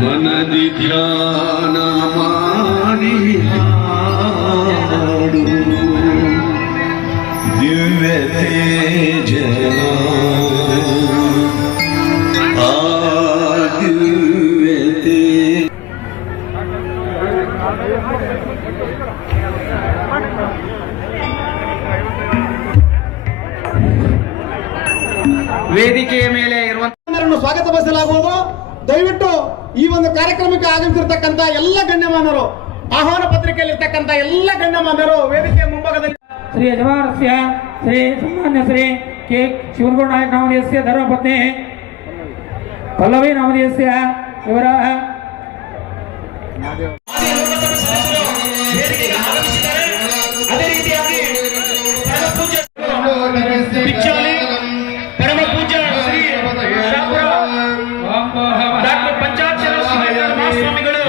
ಮನದಿ ಧ್ಯಾನ ಮಾಡಿ ಹಾಡು ದಿವ್ಯ ತೇಜನ ಆ ದಿವ್ಯ ತೇಜ ವೇದಿಕೆಯ ಮೇಲೆ ಇರುವಂತಹ ಸ್ವಾಗತ ಬಯಸಲಾಗುವುದು. ದಯವಿಟ್ಟು ಈ ಒಂದು ಕಾರ್ಯಕ್ರಮಕ್ಕೆ ಆಗಮಿಸಿರ್ತಕ್ಕಂಥ ಎಲ್ಲ ಗಣ್ಯಮಾನರು, ಆಹ್ವಾನ ಪತ್ರಿಕೆಯಲ್ಲಿರ್ತಕ್ಕಂಥ ಎಲ್ಲ ಗಣ್ಯಮಾನರು ವೇದಿಕೆಯ ಮುಂಭಾಗದಲ್ಲಿ ಶ್ರೀ ಯಜಮಾನಸ್ಯ ಶ್ರೀ ಸನ್ಮಾನ್ಯ ಶ್ರೀ ಕೆ ಶಿವನಗೌಡ ನಾಯಕ ನಾಮಧೇಯಸ್ಯ ಧರ್ಮಪತ್ನಿ ಪಲ್ಲವಿ ನಾಮಧೇಯಸ್ಯ ಇವರ ಅದೇ ರೀತಿಯಾಗಿ ಪರಮ ಪೂಜ್ಯ ಶ್ರೀ ಡಾಕ್ಟರ್ ಪಂಚಾಕ್ಷರ ಮಹಾಸ್ವಾಮಿಗಳು